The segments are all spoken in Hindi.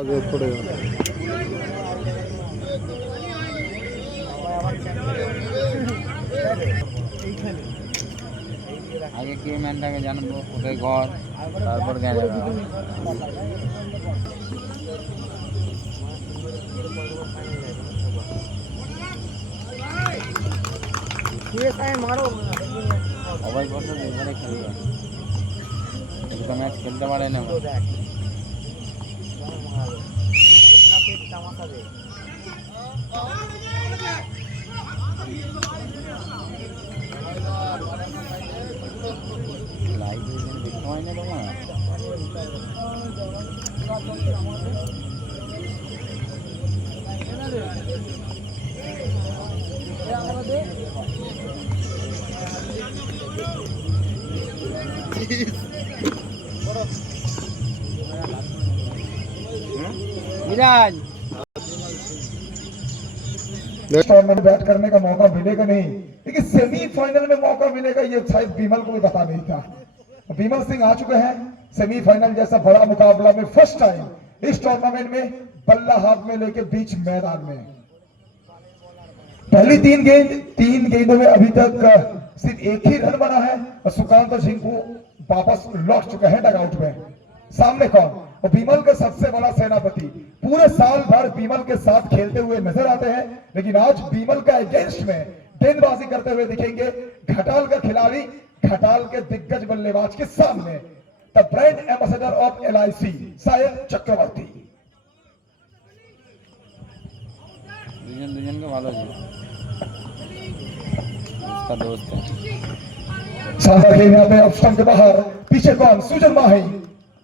আগে কি ম্যানটাকে জানবো কোথায় ঘর, তারপর গেলে সবাই বছর এবারে খেলবে, দুটো ম্যাচ খেলতে পারে না। লাইভ দেখতে হয় না তোমার? मिराज टूर्नामेंट बैट करने का मौका मिलेगा नहीं, लेकिन सेमीफाइनल में मौका मिलेगा ये शायद बीमल को भी पता नहीं था। बीमल सिंह आ चुके हैं सेमीफाइनल जैसा बड़ा मुकाबला में फर्स्ट टाइम इस टूर्नामेंट में, बल्ला हाथ में लेके बीच मैदान में। पहली तीन गेंदों में अभी तक सिर्फ एक ही रन बना है और सुकांत झिंकू वापस लौट चुके हैं डगआउट में। सामने कौन? और बीमल का सबसे बड़ा सेनापति, पूरे साल भर बीमल के साथ खेलते हुए नजर आते हैं, लेकिन आज बीमल का अगेंस्ट में गेंदबाजी करते हुए दिखेंगे घटाल का खिलाड़ी, घटाल के दिग्गज बल्लेबाज के सामने the brand ambassador of LIC Sayan Chakraborty. दुजन के भालो इसका दोस्त है। शानदार खेल यहाँ पे अब स्टंप के बाहर, पीछे कौन? सुजन माही,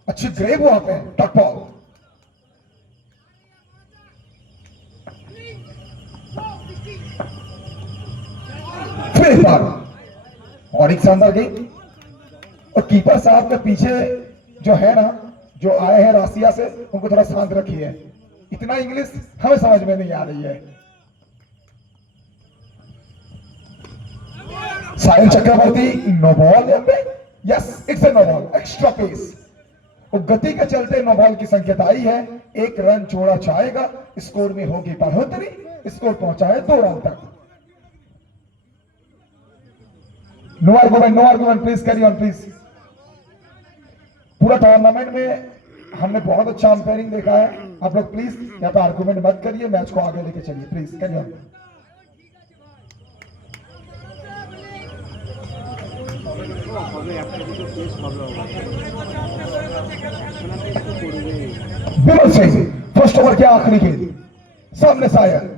अच्छी ग्रेव वहां पे डॉट बॉल। फिर बार और एक शानदार गेंद, और कीपर साहब के पीछे जो है ना, जो आए हैं रासिया से, उनको थोड़ा शांत रखिए, इतना इंग्लिश हमें समझ में नहीं आ रही है। Sayan Chakraborty no ball, yes it's a no ball, extra pace और गति के चलते नो बॉल की संकेत आई है। एक रन जोड़ा जाएगा, स्कोर में होगी बढ़ोतरी, स्कोर पहुंचा है 2 रन तक। No argument please, carry on please. पूरा टूर्नामेंट में हमने बहुत अच्छा अंपायरिंग देखा है, आप लोग प्लीज यहाँ पे आर्गुमेंट मत करिए, मैच को आगे लेके चलिए please, carry on. Bimal Singh first over के आखिरी गेंद, सामने सायर,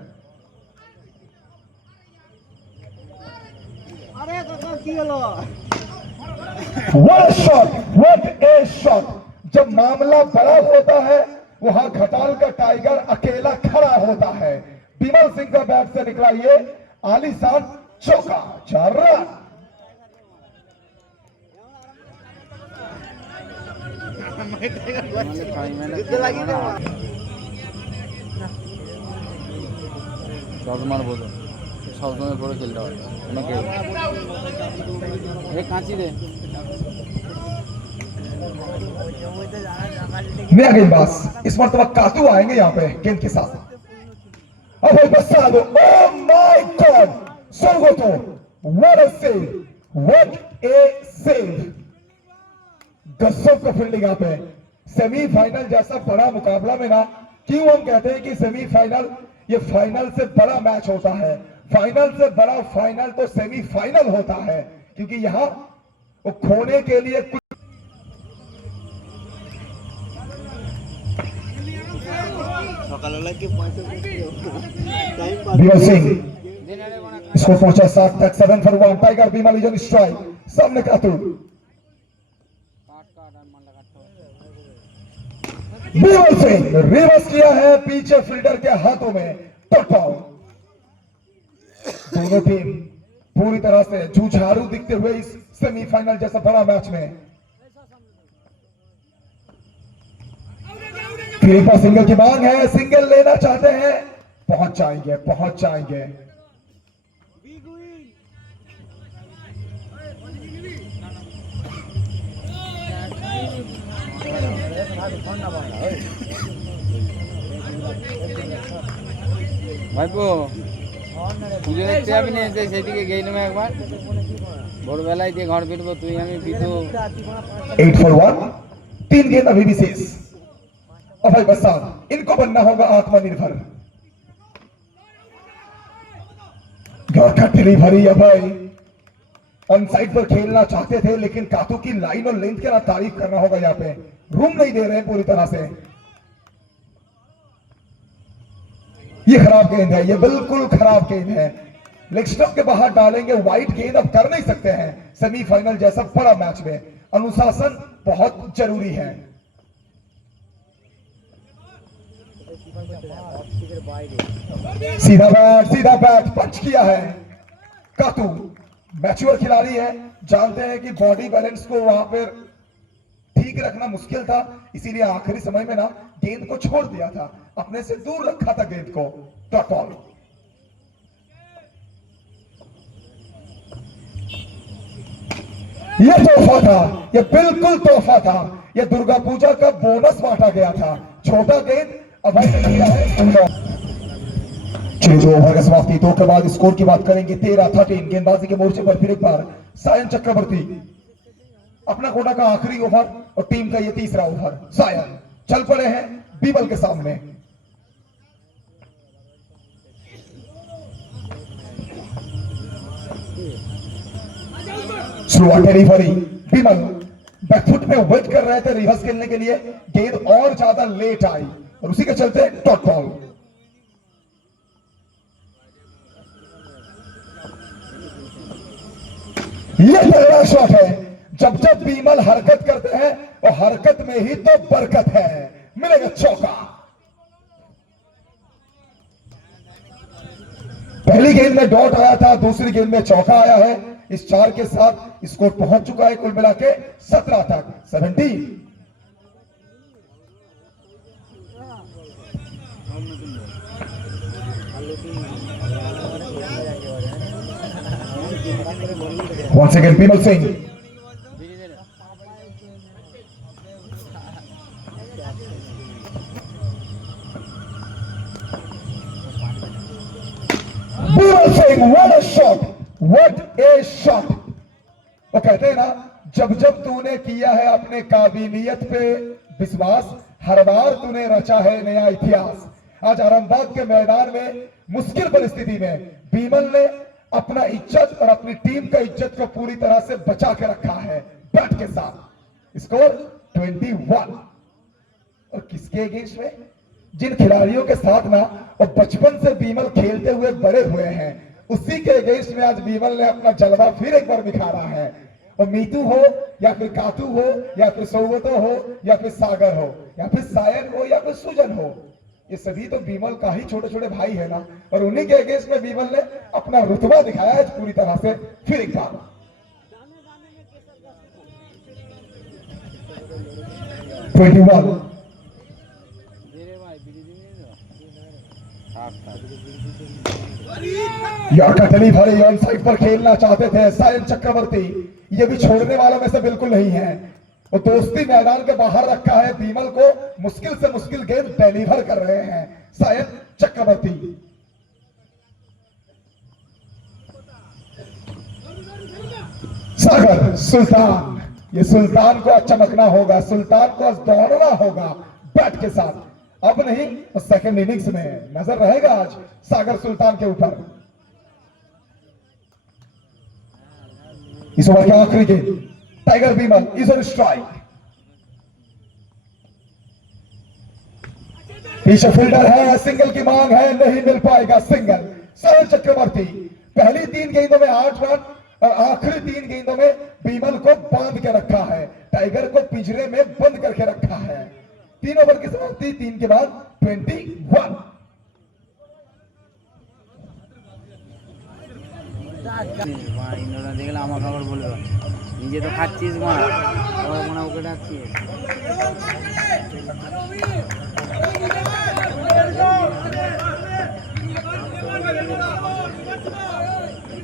व्हाट ए शॉट। जब मामला बड़ा होता है वहां घटाल का टाइगर अकेला खड़ा होता है। बिमल सिंह का बैट से निकला ये आलीशान चौका, 4 रन। সবসময় পরে খেলতে হয় আমাকে কাঁচি রে। नया गेंदबाज इस मरतबा कातू आएंगे यहाँ पे गेंद के साथ। अब pasado, oh my God, Sogoto, what a save, what a save। गजब का फील्डिंग यहाँ पे। सेमीफाइनल जैसा बड़ा मुकाबला में ना, क्यों हम कहते हैं कि सेमीफाइनल ये फाइनल से बड़ा मैच होता है। फाइनल से बड़ा फाइनल तो सेमीफाइनल होता है, क्योंकि यहाँ वो खोने के लिए कुछ बिमल सिंह इसको पहुंचा 7 तक, 7 for 1। Tiger Bimal is on strike, सामने कातू। बिमल सिंह रिवर्स किया है पीछे फील्डर के हाथों में, टॉप। दोनों टीम पूरी तरह से जुझारू दिखते हुए इस सेमीफाइनल जैसा बड़ा मैच में। फिलिपा सिंगल की मांग है, सिंगल लेना चाहते हैं, पहुंच जाएंगे, पहुंच जाएंगे। ভাইপো পুজো দেখতে যাবি না সেদিকে গেলাম একবার ভোরবেলায় দিয়ে ঘর ফিরবো তুই আমি পিছু 8 for 1 3 गेंद अभी भी शेष अभय बसाद इनको बनना होगा आत्मनिर्भर डिलीवरी अभय ऑन साइड पर खेलना चाहते थे लेकिन कातू की लाइन और लेंथ के ना तारीफ करना होगा यहाँ पे रूम नहीं दे रहे हैं पूरी तरह से ये खराब गेंद है ये बिल्कुल खराब गेंद है लेग स्टंप के बाहर डालेंगे वाइड गेंद अब कर नहीं सकते हैं सेमीफाइनल जैसा बड़ा मैच में अनुशासन बहुत जरूरी है सीधा बैट पंच किया है कातू मैच्योर खिलाड़ी है जानते हैं कि बॉडी बैलेंस को वहां पर ठीक रखना मुश्किल था इसीलिए आखिरी समय में ना गेंद को छोड़ दिया था अपने से दूर रखा था गेंद को डॉट बॉल ये तोहफा था ये बिल्कुल तोहफा था ये दुर्गा पूजा का बोनस बांटा गया था छोटा गेंद अभय ने किया है चलिए जो ओवर का समाप्ति 2 के बाद स्कोर की बात करेंगे 13-13 गेंदबाजी के मोर्चे पर फिर एक बार सायन चक्रवर्ती अपना कोटा का आखिरी ओवर और टीम का ये तीसरा ओवर सायन चल पड़े हैं बीमल के सामने शुरुआत डिलीवरी बीमल बैकफुट में वेट कर रहे थे रिवर्स खेलने के लिए गेंद और ज्यादा लेट आई और उसी के चलते डॉट बॉल ये पहला शॉट है जब जब बीमल हरकत करते हैं और हरकत में ही तो बरकत है मिलेगा चौका पहली गेंद में डॉट आया था दूसरी गेंद में चौका आया है इस 4 के साथ स्कोर पहुंच चुका है कुल मिला के 17 तक 17 Once again, Bimal Singh. Bimal Singh, what a shot! What a shot! वो कहते हैं ना जब जब तूने किया है अपने काबिलियत पे विश्वास हर बार तूने रचा है नया इतिहास आज आरामबाग के मैदान में मुश्किल परिस्थिति में बीमल ने अपना इज्जत और अपनी टीम का इज्जत को पूरी तरह से बचा के रखा है बैट के साथ स्कोर 21 और किसके अगेंस्ट में जिन खिलाड़ियों के साथ ना और बचपन से बीमल खेलते हुए बड़े हुए हैं उसी के अगेंस्ट में आज बीमल ने अपना जलवा फिर एक बार दिखाया है और मीतू हो या फिर कातू हो या फिर सौगतो हो या फिर सागर हो या फिर सायन हो या फिर सुजन हो ये सभी तो बीमल का ही छोटे छोटे भाई है ना और उन्हीं के अगेंस्ट में बीमल ने अपना रुतबा दिखाया है पूरी तरह से फिर एक बार कटली भरी ऑन साइड पर खेलना चाहते थे सायन चक्रवर्ती ये भी छोड़ने वालों में से बिल्कुल नहीं है वो दोस्ती मैदान के बाहर रखा है बीमल को मुश्किल से मुश्किल गेंद डिलीवर कर रहे हैं सायन चक्रवर्ती सागर सुल्तान ये सुल्तान को चमकना होगा सुल्तान को दौड़ना होगा बैट के साथ अब नहीं तो सेकंड इनिंग्स में नजर रहेगा आज सागर सुल्तान के ऊपर इस ओवर के आखिरी गेंद tiger Bimal is on strike पीछे फील्डर है सिंगल की मांग है नहीं मिल पाएगा सिंगल सायन चक्रवर्ती पहली 3 गेंदों में 8 रन और आखिरी 3 गेंदों में बीमल को बांध के रखा है टाइगर को पिंजरे में बंद करके रखा है 3 ओवर की समाप्ति 3 के बाद 21 দেখলে আমার খবর বলবে নিজে তো খাচ্ছিস মা আবার মনে ওকে ডাকছিস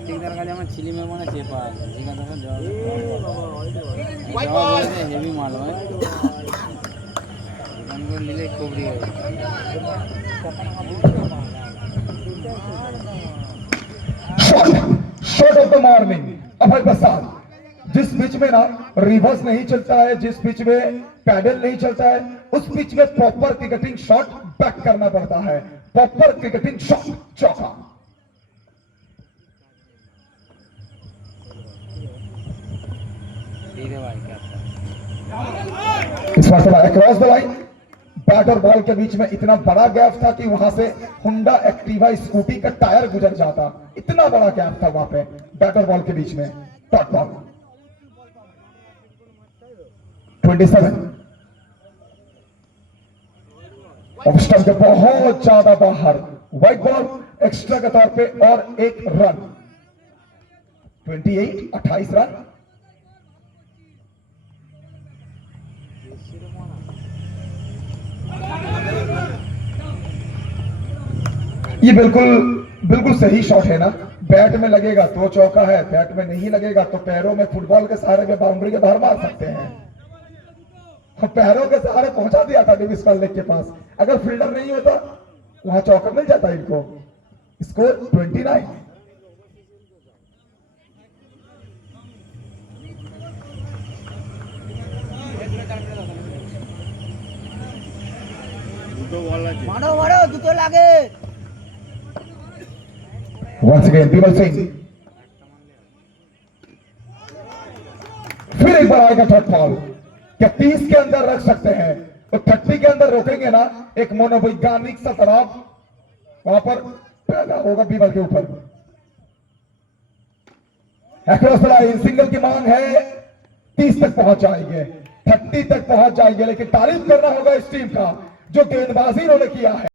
ঠিকদার কাছে আমার ছিলিমে মনে চেপা আছে জিজ্ঞাসা জবাব হেভি মাল হয় দোকান করে নিলে খুবই शॉट ऑफ द मॉर्निंग अभय प्रसाद। जिस पिच में ना रिवर्स नहीं चलता है, जिस पिच में पैडल नहीं चलता है, उस पिच में प्रॉपर क्रिकेटिंग शॉट बैक करना पड़ता है। प्रॉपर क्रिकेटिंग शॉट, चौका। इस बार थोड़ा क्रॉस द लाइन, बैट और बॉल के बीच में इतना बड़ा गैप था कि वहां से हुंडा एक्टिवा स्कूटी का टायर गुजर जाता। इतना बड़ा गैप था वहां पे बैट और बॉल के बीच में। डॉट बॉल 27 ऑफ स्टंप के बहुत ज्यादा बाहर, वाइड बॉल एक्स्ट्रा के तौर पे और एक रन। 28 रन। ये बिल्कुल सही शॉट है ना। बैट में लगेगा तो चौका है, बैट में नहीं लगेगा तो पैरों में फुटबॉल के सहारे में बाउंड्री के बाहर मार सकते हैं। पैरों के सहारे पहुंचा दिया था डेविस कॉलनेक के पास। अगर फील्डर नहीं होता वहां चौका मिल जाता इनको। स्कोर 29। Once again, विमल सिंह। फिर एक बार आएगा थर्ड बॉल। क्या 30 के अंदर रख सकते हैं तो 30 के अंदर रोकेंगे ना, एक मनोवैज्ञानिक सा तनाव वहां पर पैदा होगा विमल के ऊपर। अक्रॉस द लाइन सिंगल की मांग है, 30 तक पहुंच जाएंगे, 30 तक पहुंच जाएंगे। लेकिन तारीफ करना होगा इस टीम का जो गेंदबाजी इन्होंने किया है।